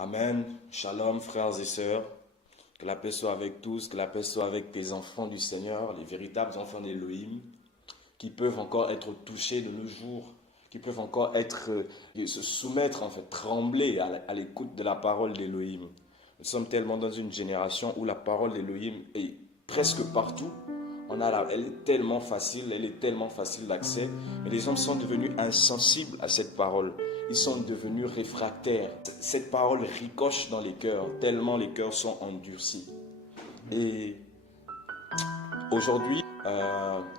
Amen. Shalom, frères et sœurs. Que la paix soit avec tous, que la paix soit avec tes enfants du Seigneur, les véritables enfants d'Élohim, qui peuvent encore être touchés de nos jours, qui peuvent encore se soumettre, en fait, trembler à l'écoute de la parole d'Élohim. Nous sommes tellement dans une génération où la parole d'Élohim est presque partout. Elle est tellement facile d'accès, mais les hommes sont devenus insensibles à cette parole. Ils sont devenus réfractaires. Cette parole ricoche dans les cœurs, tellement les cœurs sont endurcis. Et aujourd'hui,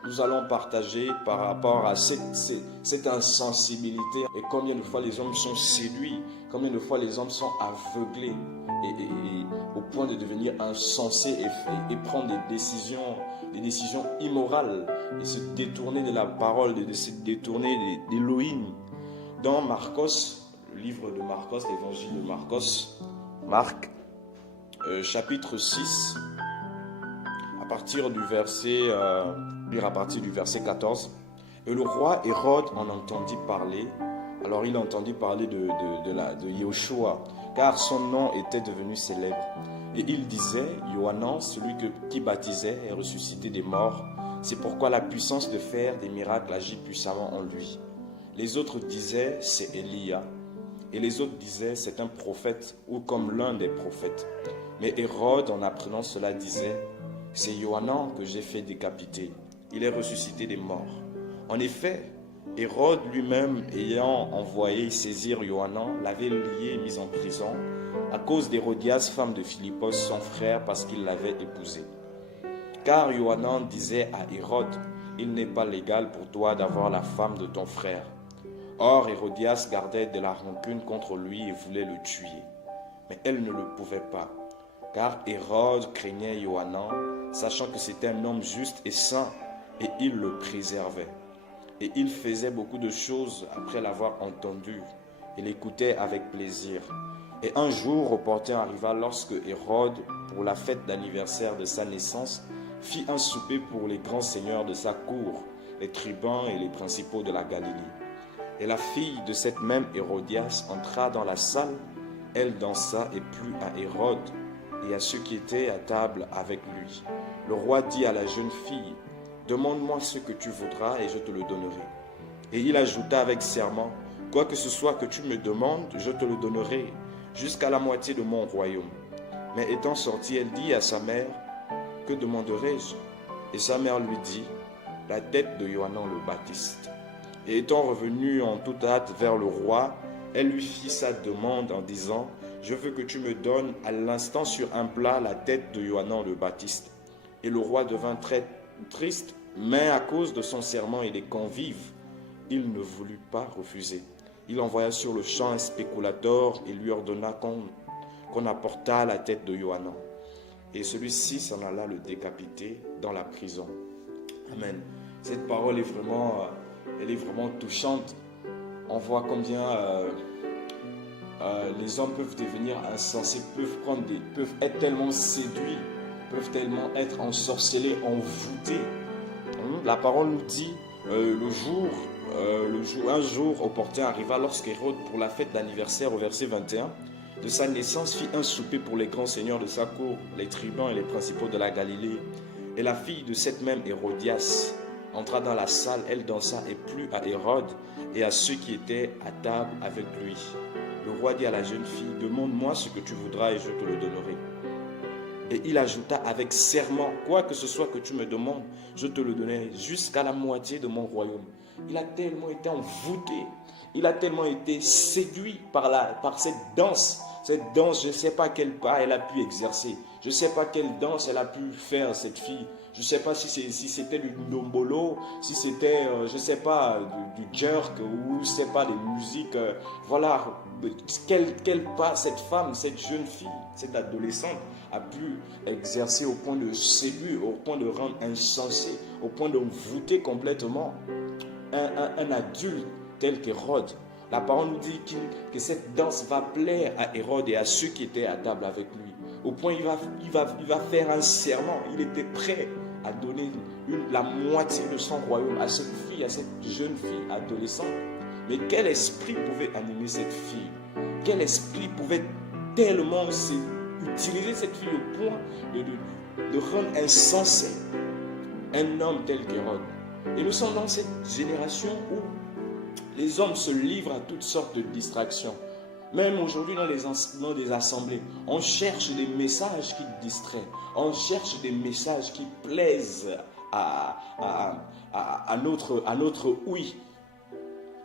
nous allons partager par rapport à cette insensibilité et combien de fois les hommes sont séduits, combien de fois les hommes sont aveuglés et au point de devenir insensés et prendre des décisions immorales et se détourner de la parole, de se détourner d'Élohim. Dans Marcos, le livre de Marcos, l'évangile de Marcos, Marc, chapitre 6, à partir du verset 14. Et le roi Hérode en entendit parler. Alors il entendit parler de Yeshua, car son nom était devenu célèbre. Et il disait, Yohanan, celui qui baptisait et ressuscitait des morts, c'est pourquoi la puissance de faire des miracles agit puissamment en lui. Les autres disaient, c'est Élia. Et les autres disaient, c'est un prophète ou comme l'un des prophètes. Mais Hérode, en apprenant cela, disait, c'est Yohanan que j'ai fait décapiter. Il est ressuscité des morts. En effet, Hérode lui-même, ayant envoyé saisir Yohanan, l'avait lié et mis en prison à cause d'Hérodias, femme de Philippos, son frère, parce qu'il l'avait épousée. Car Yohanan disait à Hérode, il n'est pas légal pour toi d'avoir la femme de ton frère. Or, Hérodias gardait de la rancune contre lui et voulait le tuer. Mais elle ne le pouvait pas, car Hérode craignait Yohanan, sachant que c'était un homme juste et saint, et il le préservait. Et il faisait beaucoup de choses après l'avoir entendu. Il écoutait avec plaisir. Et un jour, opportun arriva lorsque Hérode, pour la fête d'anniversaire de sa naissance, fit un souper pour les grands seigneurs de sa cour, les tribuns et les principaux de la Galilée. Et la fille de cette même Hérodias entra dans la salle, elle dansa et plut à Hérode et à ceux qui étaient à table avec lui. Le roi dit à la jeune fille, « Demande-moi ce que tu voudras et je te le donnerai. » Et il ajouta avec serment, « Quoi que ce soit que tu me demandes, je te le donnerai, jusqu'à la moitié de mon royaume. » Mais étant sortie, elle dit à sa mère, « Que demanderai-je » Et sa mère lui dit, « La tête de Yohanan le Baptiste. » Et étant revenue en toute hâte vers le roi, elle lui fit sa demande en disant, « Je veux que tu me donnes à l'instant sur un plat la tête de Yohanan le Baptiste. » Et le roi devint très triste, mais à cause de son serment et des convives, il ne voulut pas refuser. Il envoya sur le champ un spéculateur et lui ordonna qu'on apportât la tête de Yohanan. Et celui-ci s'en alla le décapiter dans la prison. Amen. Cette parole est vraiment touchante. On voit combien les hommes peuvent devenir insensés, peuvent être tellement séduits, peuvent tellement être ensorcelés, envoûtés. La parole nous dit, un jour opportun arriva lorsqu'Hérode, pour la fête d'anniversaire, au verset 21, de sa naissance, fit un souper pour les grands seigneurs de sa cour, les tribuns et les principaux de la Galilée. Et la fille de cette même Hérodias entra dans la salle, elle dansa et plut à Hérode et à ceux qui étaient à table avec lui. Le roi dit à la jeune fille, « Demande-moi ce que tu voudras et je te le donnerai. » Et il ajouta avec serment, « Quoi que ce soit que tu me demandes, je te le donnerai jusqu'à la moitié de mon royaume. » Il a tellement été envoûté, il a tellement été séduit par cette danse. Cette danse, je ne sais pas quel pas elle a pu exercer. Je ne sais pas quelle danse elle a pu faire, cette fille. Je ne sais pas si c'était du ndombolo, si c'était, je ne sais pas, du jerk ou je ne sais pas, des musiques. Voilà, quel pas cette femme, cette jeune fille, cette adolescente a pu exercer au point de séduire, au point de rendre insensé, au point de voûter complètement un adulte tel qu'Hérode. La parole nous dit que cette danse va plaire à Hérode et à ceux qui étaient à table avec lui. Au point il va faire un serment. Il était prêt à donner la moitié de son royaume à cette fille, à cette jeune fille adolescente. Mais quel esprit pouvait animer cette fille? Quel esprit pouvait tellement utilisé cette fille au point de rendre insensé un homme tel qu'Hérode. Et nous sommes dans cette génération où les hommes se livrent à toutes sortes de distractions. Même aujourd'hui dans les assemblées, on cherche des messages qui distraient. On cherche des messages qui plaisent à notre ouïe,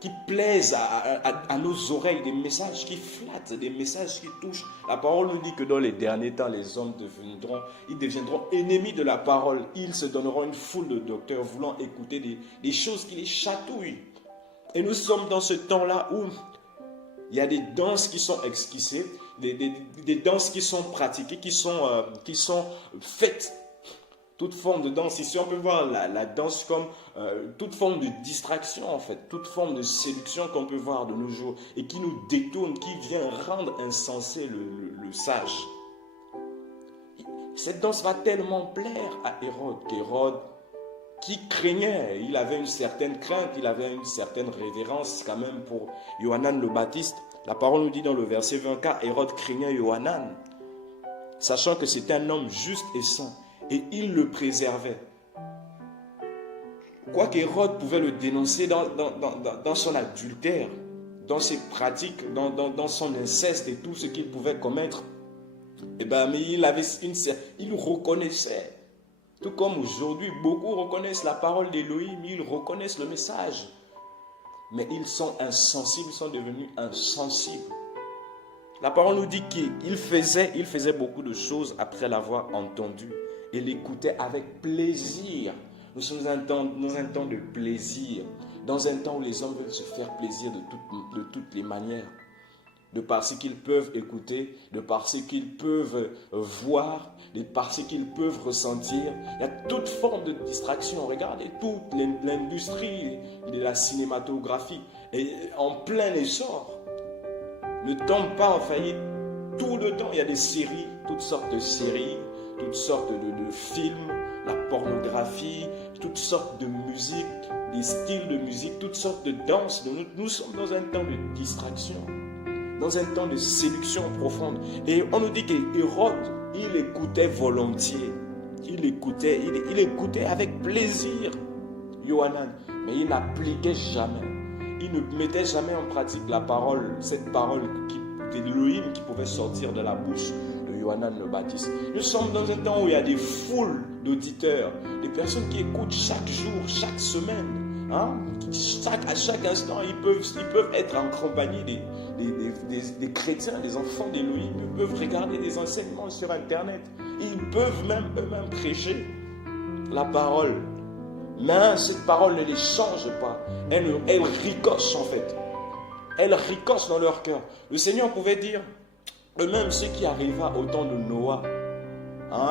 qui plaisent à nos oreilles, des messages qui flattent, des messages qui touchent. La parole nous dit que dans les derniers temps, les hommes deviendront ennemis de la parole. Ils se donneront une foule de docteurs voulant écouter des choses qui les chatouillent. Et nous sommes dans ce temps-là où il y a des danses qui sont esquissées, des danses qui sont pratiquées, qui sont faites. Toute forme de danse, ici on peut voir la danse comme toute forme de distraction en fait, toute forme de séduction qu'on peut voir de nos jours et qui nous détourne, qui vient rendre insensé le sage. Cette danse va tellement plaire à Hérode qu'Hérode, qui craignait, il avait une certaine crainte, il avait une certaine révérence quand même pour Yohanan le Baptiste. La parole nous dit dans le verset 20, car Hérode craignait Yohanan, sachant que c'était un homme juste et saint, et il le préservait. Quoique Hérode pouvait le dénoncer dans son adultère, dans ses pratiques, dans son inceste et tout ce qu'il pouvait commettre, mais il reconnaissait. Tout comme aujourd'hui, beaucoup reconnaissent la parole d'Élohim, ils reconnaissent le message. Mais ils sont insensibles, ils sont devenus insensibles. La parole nous dit qu'il faisait beaucoup de choses après l'avoir entendu. Et l'écoutait avec plaisir. Nous sommes dans un temps de plaisir, dans un temps où les hommes veulent se faire plaisir de toutes les manières. De par ce qu'ils peuvent écouter, de par ce qu'ils peuvent voir, de par ce qu'ils peuvent ressentir. Il y a toute forme de distraction. Regardez, toute l'industrie de la cinématographie est en plein essor. Ne tombe pas en faillite. Tout le temps, il y a des séries, toutes sortes de séries, toutes sortes de films, la pornographie, toutes sortes de musique, des styles de musique, toutes sortes de danses. Nous sommes dans un temps de distraction, dans un temps de séduction profonde. Et on nous dit qu'Hérode, il écoutait volontiers. Il écoutait avec plaisir Yohanan, mais il n'appliquait jamais. Il ne mettait jamais en pratique cette parole d'Élohim qui pouvait sortir de la bouche de Yohanan le Baptiste. Nous sommes dans un temps où il y a des foules d'auditeurs, des personnes qui écoutent chaque jour, chaque semaine. À chaque instant, ils peuvent être en compagnie des chrétiens, des enfants d'Élohim. Ils peuvent regarder des enseignements sur Internet. Ils peuvent même eux-mêmes prêcher la parole. Mais cette parole ne les change pas. Elle ricoche en fait. Elle ricoche dans leur cœur. Le Seigneur pouvait dire, eux-mêmes ce qui arriva au temps de Noah,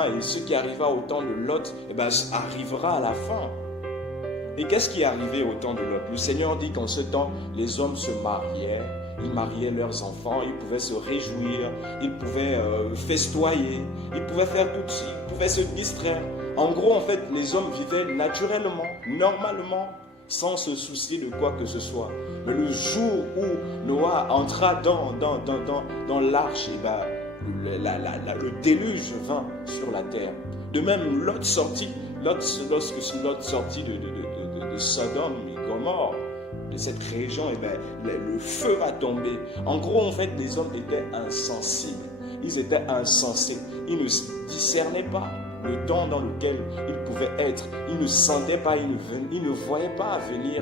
et ce qui arriva au temps de Lot, arrivera à la fin. Et qu'est-ce qui est arrivé au temps de Lot? Le Seigneur dit qu'en ce temps, les hommes se mariaient, ils mariaient leurs enfants, ils pouvaient se réjouir, ils pouvaient festoyer, ils pouvaient faire tout ça, ils pouvaient se distraire. En gros, en fait, les hommes vivaient naturellement, normalement, sans se soucier de quoi que ce soit. Mais le jour où Noah entra dans l'arche, le déluge vint sur la terre. De même, lorsque Lot sortit de Sodome et Gomorrhe, de cette région, le feu va tomber. En gros, en fait, les hommes étaient insensibles. Ils étaient insensés. Ils ne discernaient pas le temps dans lequel ils pouvaient être. Ils ne sentaient pas, ils ne voyaient pas venir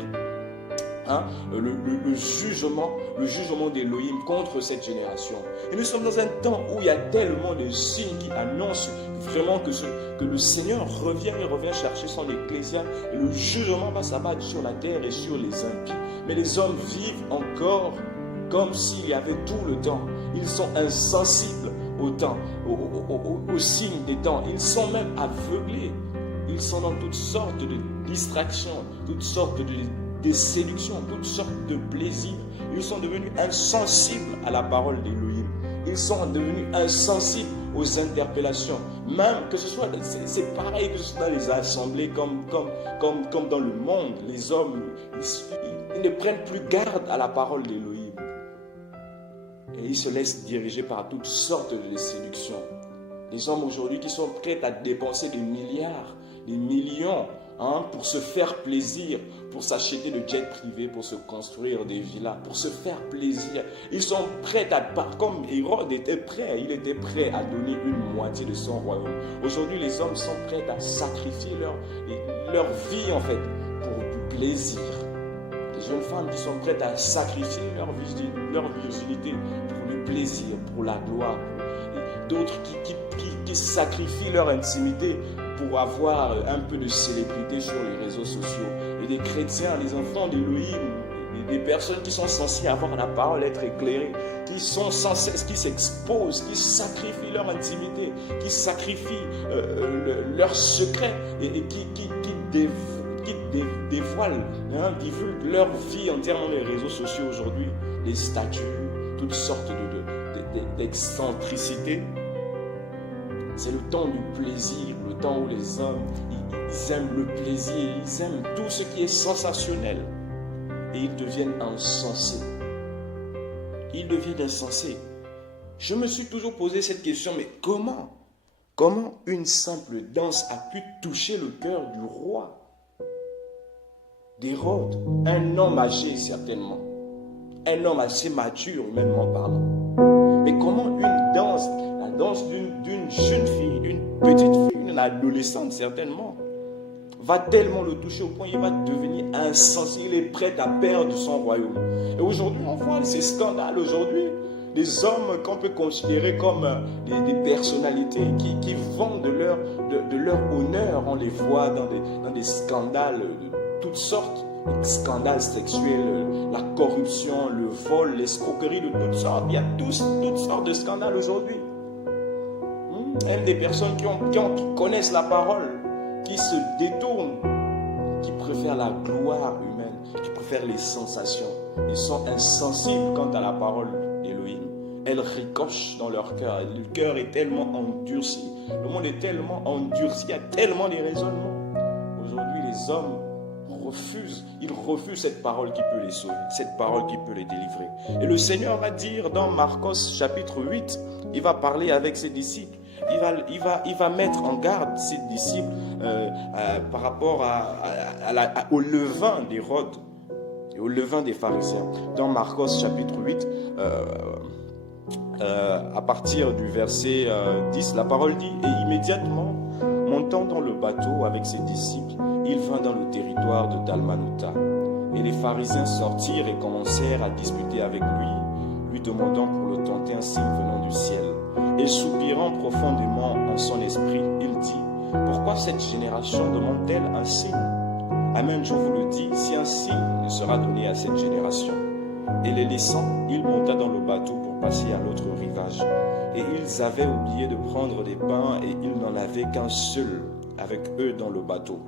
le jugement d'Élohim contre cette génération. Et nous sommes dans un temps où il y a tellement de signes qui annoncent vraiment que le Seigneur revient chercher son ecclésia et le jugement va s'abattre sur la terre et sur les impies. Mais les hommes vivent encore comme s'il y avait tout le temps. Ils sont insensibles au temps, aux signes des temps. Ils sont même aveuglés. Ils sont dans toutes sortes de distractions, toutes sortes de séductions, toutes sortes de plaisirs. Ils sont devenus insensibles à la parole d'Élohim. Ils sont devenus insensibles aux interpellations. Même que ce soit, c'est pareil que ce soit dans les assemblées comme dans le monde. Les hommes, ils ne prennent plus garde à la parole d'Élohim. Et ils se laissent diriger par toutes sortes de séductions. Des hommes aujourd'hui qui sont prêts à dépenser des milliards, des millions, pour se faire plaisir, pour s'acheter de jets privés, pour se construire des villas, pour se faire plaisir. Ils sont prêts comme Hérode était prêt, il était prêt à donner une moitié de son royaume. Aujourd'hui, les hommes sont prêts à sacrifier leur vie, en fait, pour du plaisir. Les jeunes femmes qui sont prêtes à sacrifier leur virginité pour du plaisir, pour la gloire. D'autres qui sacrifient leur intimité pour avoir un peu de célébrité sur les réseaux sociaux. Et des chrétiens, des enfants d'Élohim, des personnes qui sont censées avoir la parole, être éclairées, qui sont sans cesse, qui s'exposent, qui sacrifient leur intimité, qui sacrifient leurs secrets et qui dévoilent, divulguent leur vie entièrement les réseaux sociaux aujourd'hui, les statuts, toutes sortes d'excentricités. C'est le temps du plaisir, le temps où les hommes, ils aiment le plaisir, ils aiment tout ce qui est sensationnel. Et ils deviennent insensés. Ils deviennent insensés. Je me suis toujours posé cette question, mais comment une simple danse a pu toucher le cœur du roi d'Hérode, un homme âgé certainement, un homme assez mature humainement parlant. Mais comment une danse, la danse d'une jeune fille, d'une petite fille, d'une adolescente certainement, va tellement le toucher au point qu'il va devenir insensé, il est prêt à perdre son royaume. Et aujourd'hui, on voit ces scandales aujourd'hui, des hommes qu'on peut considérer comme des personnalités qui vendent de leur honneur, on les voit dans des scandales de toutes sortes, les scandales sexuels, la corruption, le vol, l'escroquerie de toutes sortes. Il y a toutes sortes de scandales aujourd'hui. Même des personnes qui connaissent la parole, qui se détournent, qui préfèrent la gloire humaine, qui préfèrent les sensations. Ils sont insensibles quant à la parole d'Élohim. Elle ricoche dans leur cœur. Le cœur est tellement endurci. Le monde est tellement endurci. Il y a tellement de raisonnements. Aujourd'hui, les hommes refusent cette parole qui peut les sauver, cette parole qui peut les délivrer. Et le Seigneur va dire dans Marcos chapitre 8, il va parler avec ses disciples, il va mettre en garde ses disciples par rapport au levain d'Hérode et au levain des pharisiens. Dans Marcos chapitre 8, à partir du verset 10, la parole dit « Et immédiatement, montant dans le bateau avec ses disciples, il vint dans le territoire de Dalmanuta. Et les pharisiens sortirent et commencèrent à discuter avec lui demandant pour le tenter un signe venant du ciel. Et soupirant profondément en son esprit, il dit « Pourquoi cette génération demande-t-elle un signe? Amen, je vous le dis, si un signe ne sera donné à cette génération. » Et les laissant, il monta dans le bateau pour passer à l'autre rivage. Et ils avaient oublié de prendre des pains, et il n'en avait qu'un seul avec eux dans le bateau.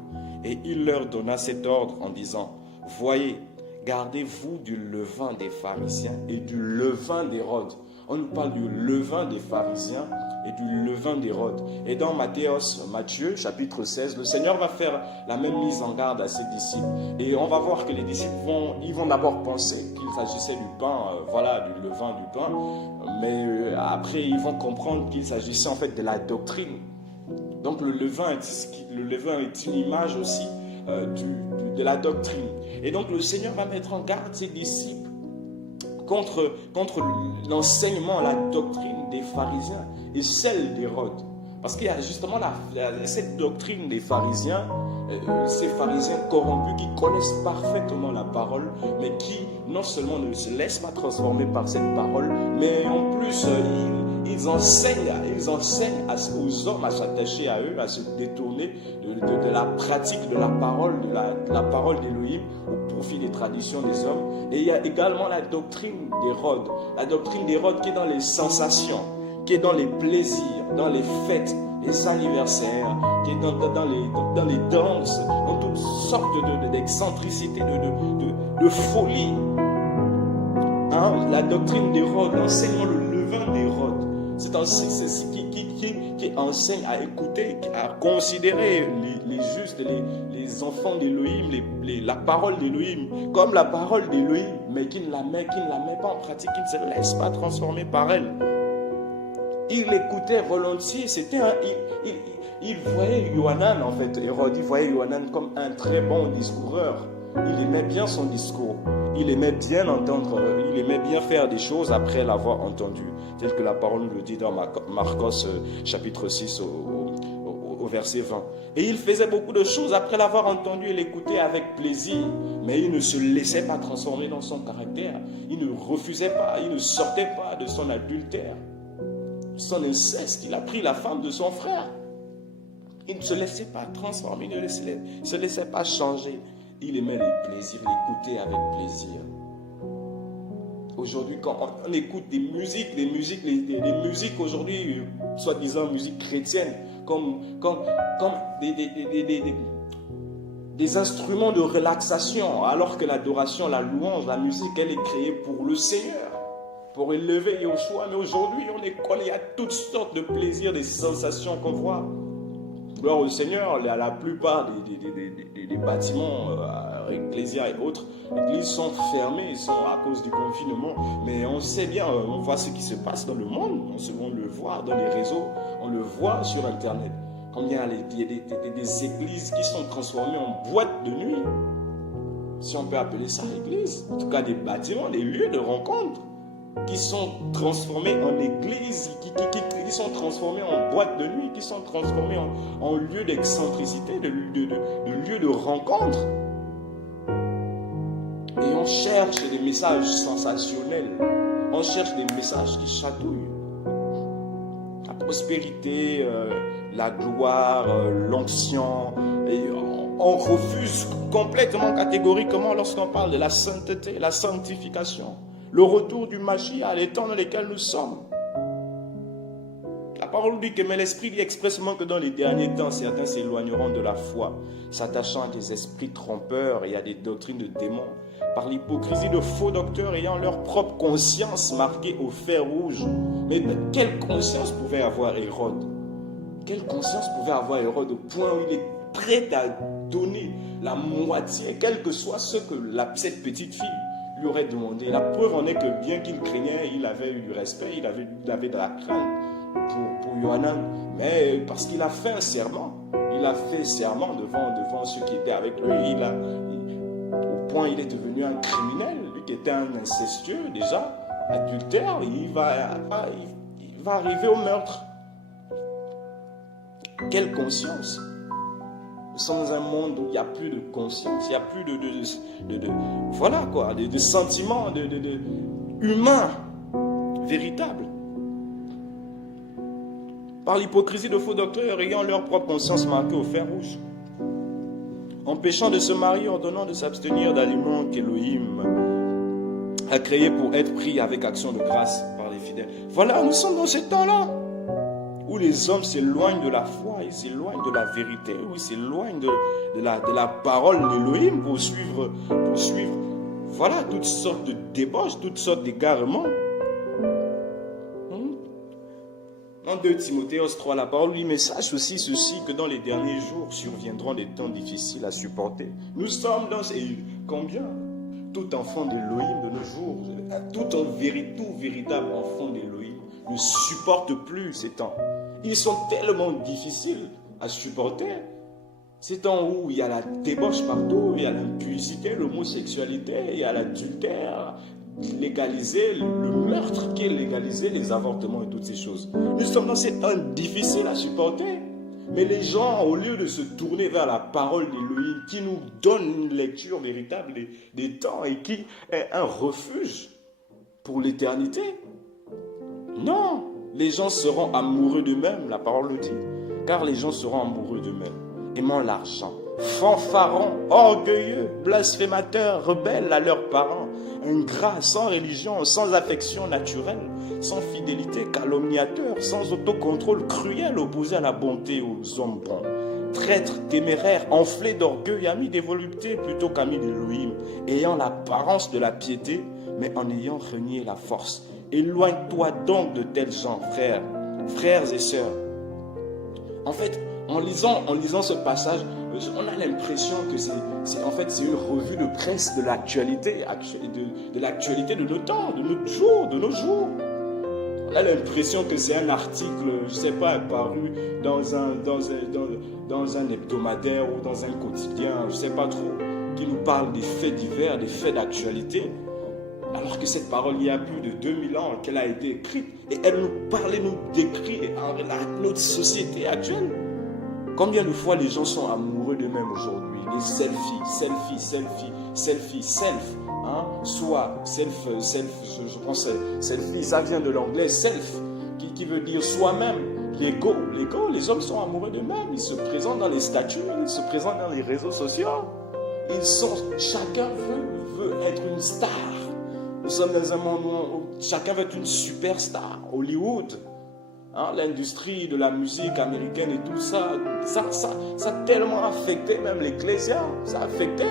Et il leur donna cet ordre en disant « Voyez, gardez-vous du levain des pharisiens et du levain d'Hérode. » On nous parle du levain des pharisiens et du levain d'Hérode. Et dans Matthieu, chapitre 16, le Seigneur va faire la même mise en garde à ses disciples. Et on va voir que les disciples vont d'abord penser qu'il s'agissait du pain, du levain du pain. Mais après, ils vont comprendre qu'il s'agissait en fait de la doctrine. Donc le levain est une image aussi de la doctrine. Et donc le Seigneur va mettre en garde ses disciples contre l'enseignement, la doctrine des pharisiens et celle d'Hérode. Parce qu'il y a justement cette doctrine des pharisiens, ces pharisiens corrompus qui connaissent parfaitement la parole, mais qui non seulement ne se laissent pas transformer par cette parole, mais en plus ils enseignent aux hommes à s'attacher à eux, à se détourner de la pratique de la parole, de la parole d'Élohim au profit des traditions des hommes. Et il y a également la doctrine d'Hérode. La doctrine d'Hérode qui est dans les sensations, qui est dans les plaisirs, dans les fêtes, les anniversaires, qui est dans les danses, dans toutes sortes d'excentricités, de folie. La doctrine d'Hérode, l'enseignement, le levain d'Hérode, c'est qui enseigne à écouter, à considérer les justes, les enfants d'Élohim, la parole d'Élohim, comme la parole d'Élohim, mais qui ne la met pas en pratique, qui ne se laisse pas transformer par elle. Il écoutait volontiers, il voyait Yohanan, en fait, Hérode, il voyait Yohanan comme un très bon discoureur. Il aimait bien son discours, il aimait bien entendre, il aimait bien faire des choses après l'avoir entendu, tel que la parole nous le dit dans Marcos chapitre 6 au verset 20. Et il faisait beaucoup de choses après l'avoir entendu et l'écouter avec plaisir, mais il ne se laissait pas transformer dans son caractère, il ne refusait pas, il ne sortait pas de son adultère, son inceste. Il a pris la femme de son frère. Il ne se laissait pas transformer, il ne se laissait pas changer. Il aimait les plaisirs, l'écouter avec plaisir. Aujourd'hui, quand on écoute des musiques aujourd'hui, soi-disant musique chrétienne, comme des instruments de relaxation, alors que l'adoration, la louange, la musique, elle est créée pour le Seigneur, pour élever Yahushua. Mais aujourd'hui, il y a toutes sortes de plaisirs, des sensations qu'on voit. Gloire au Seigneur, la plupart des bâtiments ecclésiaux et autres, églises sont fermées, sont à cause du confinement. Mais on sait bien, on voit ce qui se passe dans le monde, on le voit dans les réseaux, on le voit sur Internet. Combien il y a des églises qui sont transformées en boîtes de nuit, si on peut appeler ça église, en tout cas des bâtiments, des lieux de rencontre, qui sont transformés en église, qui sont transformés en boîte de nuit, qui sont transformés en lieu d'excentricité, de lieu de rencontre. Et on cherche des messages sensationnels, on cherche des messages qui chatouillent. La prospérité, la gloire, l'onction, et on refuse complètement, catégoriquement, lorsqu'on parle de la sainteté, la sanctification. Le retour du Mashiach, les temps dans lesquels nous sommes. La parole dit que mais l'Esprit dit expressément que dans les derniers temps, certains s'éloigneront de la foi, s'attachant à des esprits trompeurs et à des doctrines de démons, par l'hypocrisie de faux docteurs ayant leur propre conscience marquée au fer rouge. Mais quelle conscience pouvait avoir Hérode? Quelle conscience pouvait avoir Hérode au point où il est prêt à donner la moitié, quel que soit ce que cette petite fille lui aurait demandé. La preuve en est que bien qu'il craignait, il avait eu du respect, il avait de la crainte pour Yohanan, mais parce qu'il a fait un serment, il a fait serment devant ceux qui étaient avec lui, au point il est devenu un criminel, lui qui était un incestueux déjà, adultère, il va arriver au meurtre. Quelle conscience! Nous sommes dans un monde où il n'y a plus de conscience, il n'y a plus de sentiments humains véritables. Par l'hypocrisie de faux docteurs ayant leur propre conscience marquée au fer rouge, empêchant de se marier, ordonnant de s'abstenir d'aliments qu'Élohim a créés pour être pris avec action de grâce par les fidèles. Voilà, nous sommes dans ce temps-là où les hommes s'éloignent de la foi, ils s'éloignent de la vérité, où ils s'éloignent de la parole d'Élohim pour suivre, voilà, toutes sortes de débauches, toutes sortes d'égarements. En 2 Timothéos 3, la parole dit, mais sache aussi ceci, que dans les derniers jours surviendront des temps difficiles à supporter. Nous sommes dans combien? Tout enfant d'Élohim de nos jours, tout véritable enfant d'Élohim ne supporte plus ces temps. Ils sont tellement difficiles à supporter. Ces temps où il y a la débauche partout, il y a l'impudicité, l'homosexualité, il y a l'adultère, légaliser le meurtre qui est légalisé, les avortements et toutes ces choses. Nous sommes dans ces temps difficiles à supporter. Mais les gens, au lieu de se tourner vers la parole d'Élohim qui nous donne une lecture véritable des temps et qui est un refuge pour l'éternité, non, les gens seront amoureux d'eux-mêmes, la parole le dit, car les gens seront amoureux d'eux-mêmes, aimant l'argent, fanfarons, orgueilleux, blasphémateurs, rebelles à leurs parents, ingrats, sans religion, sans affection naturelle, sans fidélité, calomniateurs, sans autocontrôle, cruels, opposés à la bonté, aux hommes bons, traîtres, téméraires, enflés d'orgueil, amis des voluptés plutôt qu'amis d'Élohim, ayant l'apparence de la piété, mais en ayant renié la force. Éloigne-toi donc de tels gens, frères, Frères et sœurs, en fait, en lisant ce passage, on a l'impression que c'est une revue de presse de l'actualité, de l'actualité de nos temps, de nos jours. On a l'impression que c'est un article, je ne sais pas, paru dans un hebdomadaire ou dans un quotidien, je ne sais pas trop, qui nous parle des faits divers, des faits d'actualité. Alors que cette parole, il y a plus de 2000 ans qu'elle a été écrite et elle nous parle et nous décrit notre société actuelle. Combien de fois les gens sont amoureux d'eux-mêmes aujourd'hui? Les selfies. Hein? Soit je pense selfie, ça vient de l'anglais self, qui veut dire soi-même. L'ego, les hommes sont amoureux d'eux-mêmes. Ils se présentent dans les statuts, ils se présentent dans les réseaux sociaux. Chacun veut être une star. Nous sommes dans un monde où chacun veut être une superstar. Hollywood, hein, l'industrie de la musique américaine et tout ça a tellement affecté même l'ecclésia. Ça a affecté.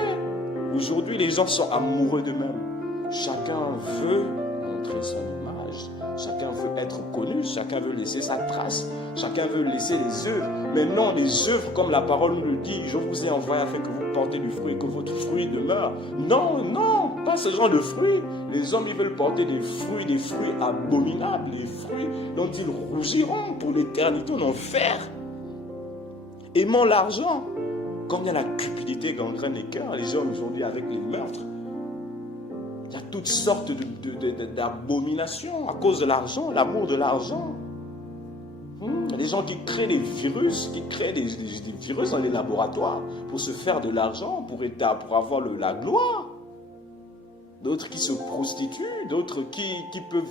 Aujourd'hui, les gens sont amoureux d'eux-mêmes. Chacun veut montrer son image. Chacun veut être connu. Chacun veut laisser sa trace. Chacun veut laisser les œuvres. Mais non, les œuvres, comme la parole nous le dit, je vous ai envoyé afin que vous portez du fruit, que votre fruit demeure. Non, pas ce genre de fruits. Les hommes, ils veulent porter des fruits abominables, des fruits dont ils rougiront pour l'éternité en enfer. Aimant l'argent. Combien la cupidité gangrène les cœurs, les gens aujourd'hui avec les meurtres. Il y a toutes sortes d'abominations à cause de l'argent, l'amour de l'argent. Les gens qui créent des virus, des virus dans les laboratoires pour se faire de l'argent, pour avoir la gloire. D'autres qui se prostituent, d'autres qui peuvent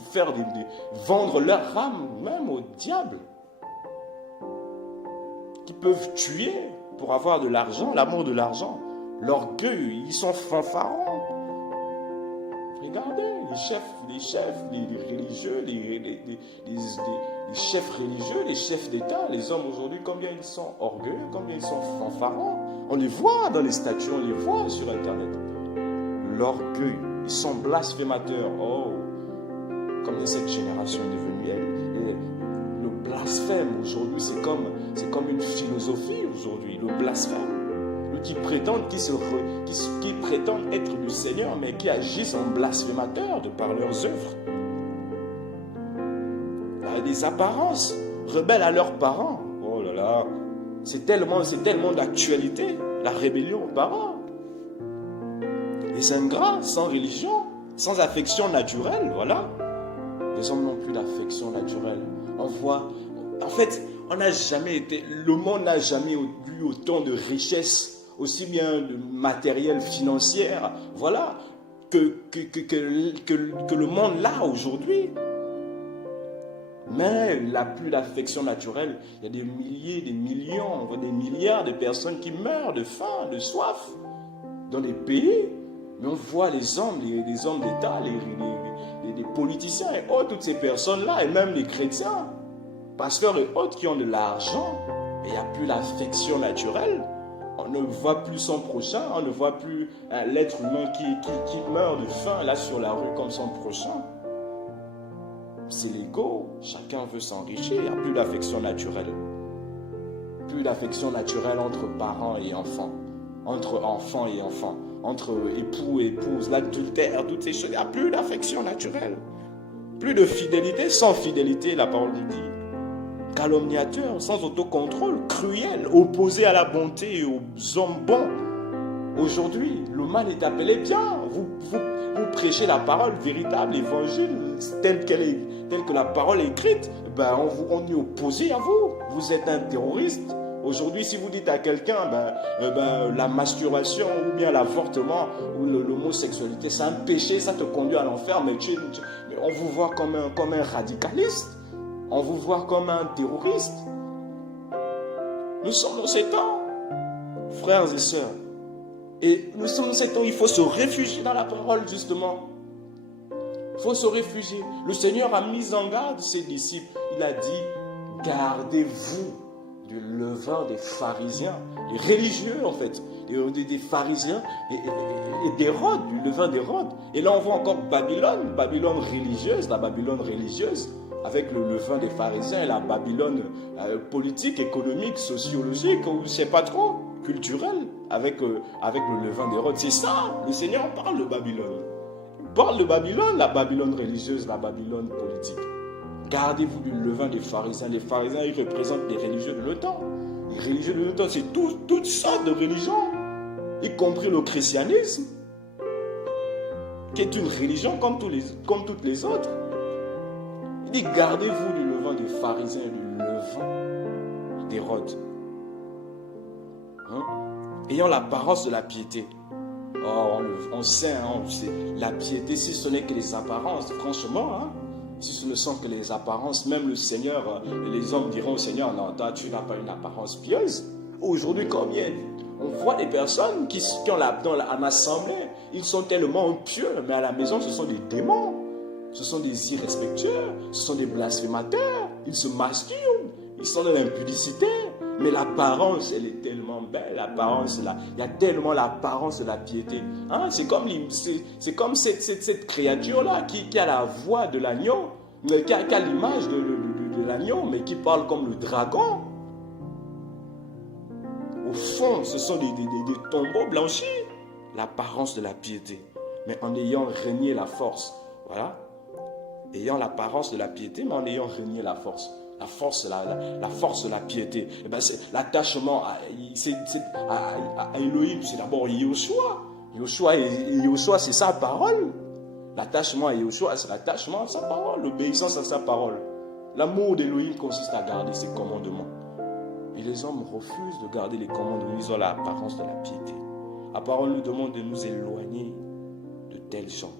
vendre leur âme même au diable. Qui peuvent tuer pour avoir de l'argent, l'amour de l'argent. L'orgueil, ils sont fanfarons. Regardez, les religieux, les chefs religieux, les chefs d'État, les hommes aujourd'hui, combien ils sont orgueilleux, combien ils sont fanfarons. On les voit dans les statuts, on les voit sur Internet. L'orgueil, ils sont blasphémateurs. Oh, combien cette génération est devenue. Le blasphème aujourd'hui, c'est comme une philosophie aujourd'hui, le blasphème. Qui prétendent être du Seigneur, mais qui agissent en blasphémateurs de par leurs œuvres. Des apparences, rebelles à leurs parents. Oh là là, c'est tellement d'actualité, la rébellion aux parents. Les ingrats, sans religion, sans affection naturelle, voilà. Les hommes n'ont plus d'affection naturelle. Le monde n'a jamais eu autant de richesses, aussi bien de matériel financier, voilà, que le monde là aujourd'hui. Mais il n'a plus d'affection naturelle. Il y a des milliers, des millions, des milliards de personnes qui meurent de faim, de soif dans des pays. Mais on voit les hommes d'État, les politiciens et autres, toutes ces personnes-là, et même les chrétiens, pasteurs et autres qui ont de l'argent, mais il n'y a plus l'affection naturelle. On ne voit plus son prochain, on ne voit plus l'être humain qui meurt de faim là sur la rue comme son prochain. C'est l'ego, chacun veut s'enrichir, il n'y a plus d'affection naturelle. Plus d'affection naturelle entre parents et enfants, entre enfants et enfants, entre époux et épouses, l'adultère, toutes ces choses, il n'y a plus d'affection naturelle. Plus de fidélité, sans fidélité, la parole dit. Calomniateur, sans autocontrôle, cruel, opposé à la bonté et aux hommes bons. Aujourd'hui, le mal est appelé bien. Vous prêchez la parole véritable, l'évangile, telle que la parole est écrite. On est opposé à vous. Vous êtes un terroriste. Aujourd'hui, si vous dites à quelqu'un, la masturbation ou bien l'avortement ou l'homosexualité, c'est un péché, ça te conduit à l'enfer, mais on vous voit comme un radicaliste. On vous voit comme un terroriste. Nous sommes dans ces temps, frères et sœurs. Et nous sommes dans ces temps où il faut se réfugier dans la parole, justement. Il faut se réfugier. Le Seigneur a mis en garde ses disciples. Il a dit, gardez-vous du levain des pharisiens, des religieux en fait, des pharisiens et d'Hérode, du levain d'Hérode. Et là, on voit encore Babylone, Babylone religieuse, la Babylone religieuse, avec le levain des pharisiens et la Babylone politique, économique, sociologique, ou je ne sais pas trop, culturelle, avec le levain d'Hérode. C'est ça, le Seigneur parle de Babylone. Il parle de Babylone, la Babylone religieuse, la Babylone politique. Gardez-vous du levain des pharisiens. Les pharisiens, ils représentent les religieux de l'OTAN. Les religieux de l'OTAN, c'est toutes sortes de religions, y compris le christianisme, qui est une religion comme toutes les autres. Il dit, gardez-vous du levain des pharisiens et du levain d'Hérode. Ayant l'apparence de la piété. Oh, on sait, la piété, si ce n'est que les apparences, franchement, si ce ne sont que les apparences, même le Seigneur, les hommes diront au Seigneur, non, toi, tu n'as pas une apparence pieuse. Aujourd'hui, combien on voit des personnes qui ont en assemblée, ils sont tellement pieux, mais à la maison, ce sont des démons, ce sont des irrespectueux, ce sont des blasphémateurs, ils se masquent, ils sont dans l'impudicité. Mais l'apparence, elle est tellement belle, l'apparence, là, il y a tellement l'apparence de la piété. C'est comme cette créature-là qui a la voix de l'agneau, qui a l'image de l'agneau, mais qui parle comme le dragon. Au fond, ce sont des tombeaux blanchis, l'apparence de la piété. Mais en ayant régné la force, voilà, ayant l'apparence de la piété, mais en ayant régné la force. La force de la piété. Et ben c'est l'attachement à Elohim, c'est d'abord Yahushua. Yahushua, c'est sa parole. L'attachement à Yahushua, c'est l'attachement à sa parole, l'obéissance à sa parole. L'amour d'Elohim consiste à garder ses commandements. Et les hommes refusent de garder les commandements, ils ont l'apparence de la piété. La parole nous demande de nous éloigner de tels gens.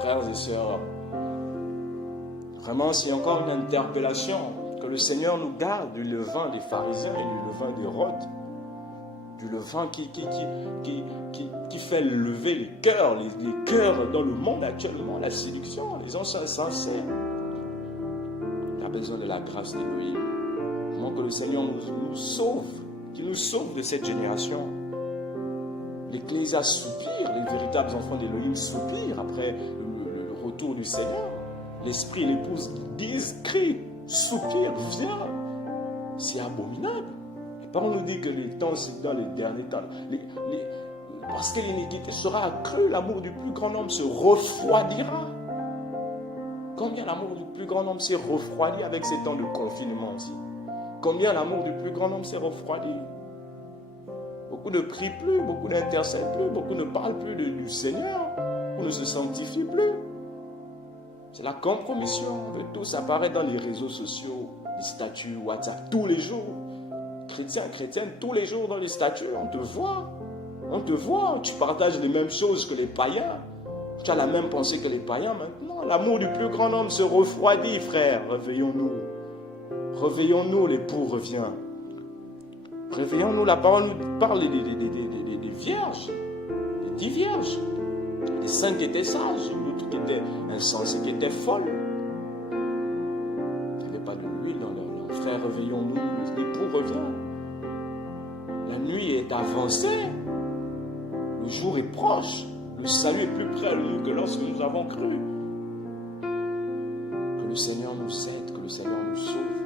Frères et sœurs, vraiment, c'est encore une interpellation que le Seigneur nous garde du levain des pharisiens et du levain d'Hérode. Du levain qui fait lever les cœurs dans le monde actuellement, la séduction, les gens sont insensés. Il a besoin de la grâce d'Élohim. Vraiment que le Seigneur nous sauve, qu'il nous sauve de cette génération. L'Ecclésia soupire, les véritables enfants d'Élohim soupirent après le retour du Seigneur. L'esprit et l'épouse disent, crient, soupirent, viens. C'est abominable. La parole nous dit que les temps, c'est dans les derniers temps. Parce que l'iniquité sera accrue, l'amour du plus grand homme se refroidira. Combien l'amour du plus grand homme s'est refroidi avec ces temps de confinement aussi? Combien l'amour du plus grand homme s'est refroidi? Beaucoup ne prient plus, beaucoup n'intercèdent plus, beaucoup ne parlent plus du Seigneur, beaucoup ne se sanctifient plus. C'est la compromission. On veut tous apparaître dans les réseaux sociaux, les statuts, WhatsApp, tous les jours. Chrétiens, chrétiennes, tous les jours dans les statuts, on te voit, tu partages les mêmes choses que les païens. Tu as la même pensée que les païens maintenant. L'amour du plus grand homme se refroidit, frère. Réveillons-nous. Réveillons-nous, l'époux revient. Réveillons-nous, la parole nous parle des vierges, des 10 vierges. Les 5 qui étaient sages, d'autres qui étaient insensées, qui étaient folles. Il n'y avait pas de l'huile dans leur lampe. Frère, réveillons-nous, l'époux revient. La nuit est avancée. Le jour est proche. Le salut est plus près de nous que lorsque nous avons cru. Que le Seigneur nous aide, que le Seigneur nous sauve.